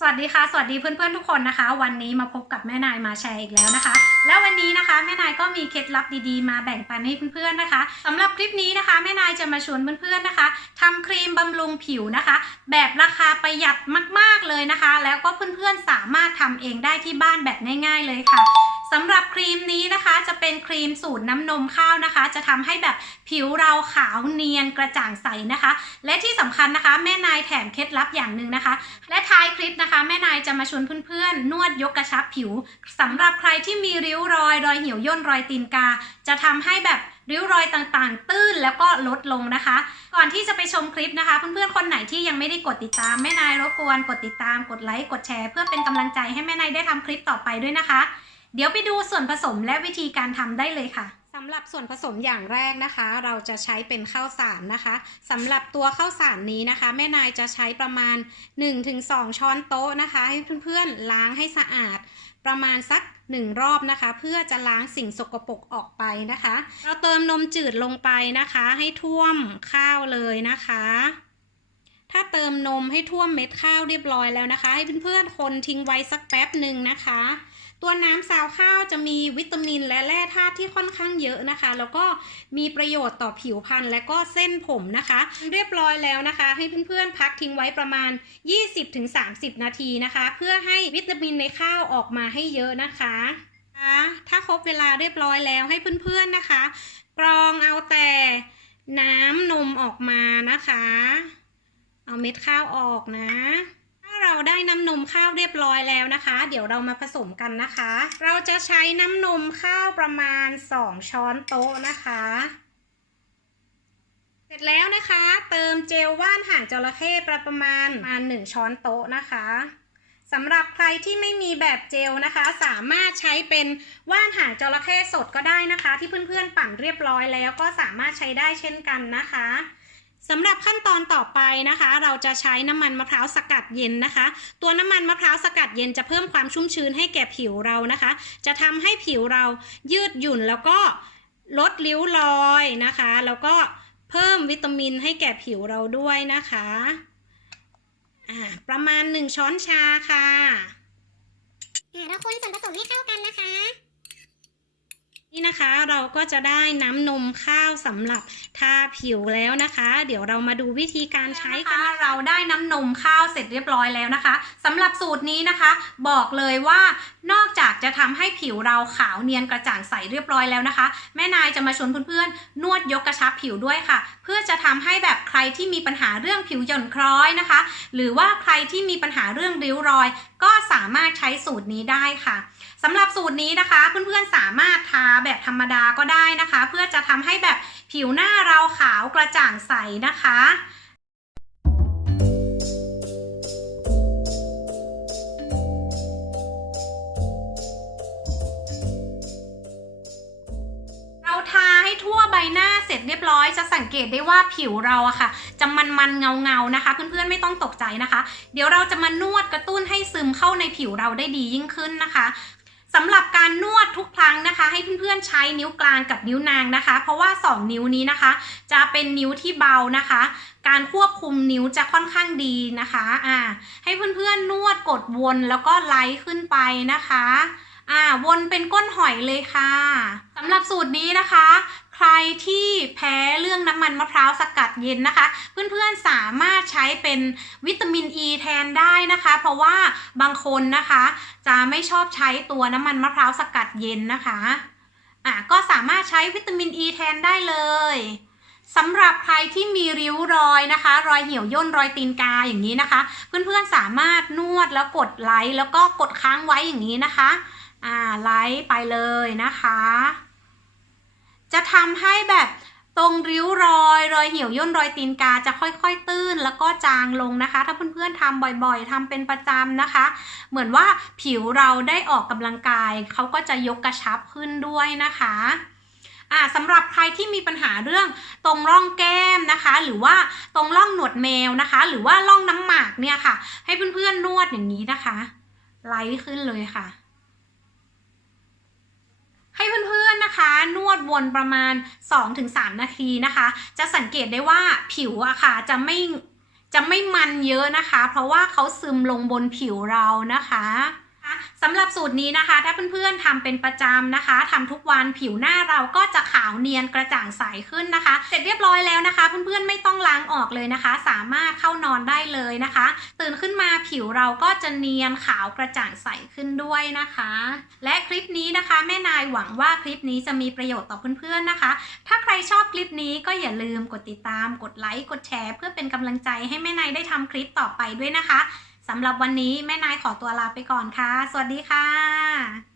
สวัสดีค่ะ สวัสดีเพื่อนๆทุกคนนะคะ วันนี้มาพบกับแม่นายมาแชร์อีกแล้วนะคะ แล้ววันนี้นะคะแม่นายก็มีเคล็ดลับดีๆ มาแบ่งปันให้เพื่อนๆนะคะสำหรับคลิปนี้นะคะ แม่นายจะมาชวนเพื่อนๆนะคะทำครีมบำรุงผิวนะคะ แบบราคาประหยัดมากๆเลยนะคะ แล้วก็เพื่อนๆสามารถทำเองได้ที่บ้านแบบง่าย ๆเลยค่ะ สำหรับครีมนี้นะคะจะเป็นครีมสูตรน้ำนมข้าวนะคะ จะทำให้แบบผิวเราขาวเนียนกระจ่างใสนะคะ และที่สำคัญนะคะ แม่นายแถมเคล็ดลับอย่างหนึ่งนะคะ และท้ายคลิปนะคะ แม่นายจะมาชวนเพื่อนๆ นวดยกกระชับผิวสำหรับใครที่มีริ้วรอย รอยเหี่ยวย่นรอยตีนกา จะทำให้แบบริ้วรอยต่างๆ ตื้นแล้วก็ลดลงนะคะ ก่อนที่จะไปชมคลิปนะคะ เพื่อนๆ คนไหนที่ยังไม่ได้กดติดตามแม่นายรบกวน กดติดตามกดไลค์กดแชร์ เพื่อเป็นกำลังใจให้แม่นายได้ทำคลิปต่อไปด้วยนะคะ เดี๋ยวไปดูส่วนผสมและวิธีการทำได้เลยค่ะสำหรับส่วนผสมอย่างแรกนะคะ เราจะใช้เป็นข้าวสารนะคะสำหรับตัวข้าวสารนี้นะคะ แม่นายจะใช้ประมาณ 1-2 ช้อนโต๊ะนะคะ ให้เพื่อนๆล้างให้สะอาด ประมาณสักหนึ่งรอบนะคะ เพื่อจะล้างสิ่งสกปรกออกไปนะคะ เราเติมนมจืดลงไปนะคะ ให้ท่วมข้าวเลยนะคะ ถ้าเติมนมให้ท่วมเม็ดข้าวเรียบร้อยแล้วนะคะ ให้เพื่อนๆคนทิ้งไว้สักแป๊บหนึ่งนะคะ ตัวน้ำซาวข้าวจะมีวิตามินและแร่ธาตุที่ค่อนข้างเยอะนะคะ แล้วก็มีประโยชน์ต่อผิวพรรณและก็เส้นผมนะคะ เรียบร้อยแล้วนะคะ ให้เพื่อนๆพักทิ้งไว้ประมาณ 20-30 นาทีนะคะ เพื่อให้วิตามินในข้าวออกมาให้เยอะนะคะถ้าครบเวลาเรียบร้อยแล้วให้เพื่อนๆนะคะ กรองเอาแต่น้ำนมออกมานะคะ เอาเม็ดข้าวออกนะำนมข้าวเรียบร้อยแล้วนะคะ เดี๋ยวเรามาผสมกันนะคะ เราจะใช้น้ำนมข้าวประมาณ 2 ช้อนโต๊ะนะคะ เสร็จแล้วนะคะ เติมเจลว่านหางจระเข้ประมาณประมาณ 1 ช้อนโต๊ะนะคะสำหรับใครที่ไม่มีแบบเจลนะคะ สามารถใช้เป็นว่านหางจระเข้สดก็ได้นะคะ ที่เพื่อนๆปั่นเรียบร้อยแล้วก็สามารถใช้ได้เช่นกันนะคะ สำหรับขั้นตอนต่อไปนะคะ เราจะใช้น้ำมันมะพร้าวสกัดเย็นนะคะ ตัวน้ำมันมะพร้าวสกัดเย็นจะเพิ่มความชุ่มชื้นให้แก่ผิวเรานะคะ จะทำให้ผิวเรายืดหยุ่นแล้วก็ลดริ้วรอยนะคะ แล้วก็เพิ่มวิตามินให้แก่ผิวเราด้วยนะคะอ่าประมาณ 1 ช้อนชาค่ะอ่าเราคนส่วนผสมให้เข้ากันนะคะ นี่นะคะเราก็จะได้น้ำนมข้าวสำหรับทาผิวแล้วนะคะ เดี๋ยวเรามาดูวิธีการใช้กันนะคะเราได้น้ำนมข้าวเสร็จเรียบร้อยแล้วนะคะสำหรับสูตรนี้นะคะ บอกเลยว่านอกจากจะทำให้ผิวเราขาวเนียนกระจ่างใสเรียบร้อยแล้วนะคะ แม่นายจะมาชวนเพื่อนๆ นวดยกกระชับผิวด้วยค่ะ เพื่อจะทำให้แบบใครที่มีปัญหาเรื่องผิวหย่อนคล้อยนะคะ หรือว่าใครที่มีปัญหาเรื่องริ้วรอย ก็สามารถใช้สูตรนี้ได้ค่ะ สำหรับสูตรนี้นะคะ เพื่อนๆสามารถทาแบบธรรมดาก็ได้นะคะ เพื่อจะทำให้แบบผิวหน้าเราขาวกระจ่างใสนะคะเราทาให้ทั่วใบหน้าเสร็จเรียบร้อยจะสังเกตได้ว่าผิวเราอะค่ะ จะมันๆเงาๆนะคะ เพื่อนๆไม่ต้องตกใจนะคะ เดี๋ยวเราจะมานวดกระตุ้นให้ซึมเข้าในผิวเราได้ดียิ่งขึ้นนะคะ สำหรับการนวดทุกครั้งนะคะ ให้เพื่อนๆใช้นิ้วกลางกับนิ้วนางนะคะ เพราะว่า 2 นิ้วนี้นะคะ จะเป็นนิ้วที่เบานะคะ การควบคุมนิ้วจะค่อนข้างดีนะคะอ่าให้เพื่อนๆนวดกดวนแล้วก็ไล่ขึ้นไปนะคะอ่าวนเป็นก้นหอยเลยค่ะสำหรับสูตรนี้นะคะ ใครที่แพ้เรื่องน้ำมันมะพร้าวสกัดเย็นนะคะ เพื่อนๆสามารถใช้เป็นวิตามินอ e ีแทนได้นะคะ เพราะว่าบางคนนะคะ จะไม่ชอบใช้ตัวน้ำมันมะพร้าวสกัดเย็นนะคะอะก็สามารถใช้วิตามินอ e ีแทนได้เลยสำหรับใครที่มีริ้วรอยนะคะ รอยเหี่ยวย่นรอยตีนกาอย่างนี้นะคะ เพื่อนๆสามารถนวดแล้วกดไลค์แล้วก็กดค้างไว้อย่างนี้นะคะ อ่าไลค์ไปเลยนะคะ จะทำให้แบบตรงริ้วรอย รอยเหี่ยวย่นรอยตีนกาจะค่อยๆ ตื้นแล้วก็จางลงนะคะ ถ้าเพื่อนๆทำบ่อยๆทำเป็นประจำนะคะ เหมือนว่าผิวเราได้ออกกำลังกาย เขาก็จะยกกระชับขึ้นด้วยนะคะอ่าสำหรับใครที่มีปัญหาเรื่องตรงร่องแก้มนะคะ หรือว่าตรงร่องหนวดแมวนะคะ หรือว่าร่องน้ำหมากเนี่ยค่ะ ให้เพื่อนๆนวดอย่างนี้นะคะ ไล่ขึ้นเลยค่ะ ให้เพื่อนๆนะคะ นวดวนประมาณ 2-3 นาทีนะคะ จะสังเกตได้ว่าผิวอะค่ะจะไม่จะไม่มันเยอะนะคะ เพราะว่าเขาซึมลงบนผิวเรานะคะ สำหรับสูตรนี้นะคะ ถ้าเพื่อนๆทำเป็นประจำนะคะทำทุกวันผิวหน้าเราก็จะขาวเนียนกระจ่างใสขึ้นนะคะ เสร็จเรียบร้อยแล้วนะคะ เพื่อนๆไม่ต้องล้างออกเลยนะคะ สามารถเข้านอนได้เลยนะคะ ตื่นขึ้นมาผิวเราก็จะเนียนขาวกระจ่างใสขึ้นด้วยนะคะ และคลิปนี้นะคะแม่นายหวังว่าคลิปนี้จะมีประโยชน์ต่อเพื่อนๆนะคะ ถ้าใครชอบคลิปนี้ก็อย่าลืมกดติดตาม กดไลค์กดแชร์ เพื่อเป็นกำลังใจให้แม่นายได้ทำคลิปต่อไปด้วยนะคะ สำหรับวันนี้แม่นายขอตัวลาไปก่อนค่ะ สวัสดีค่ะ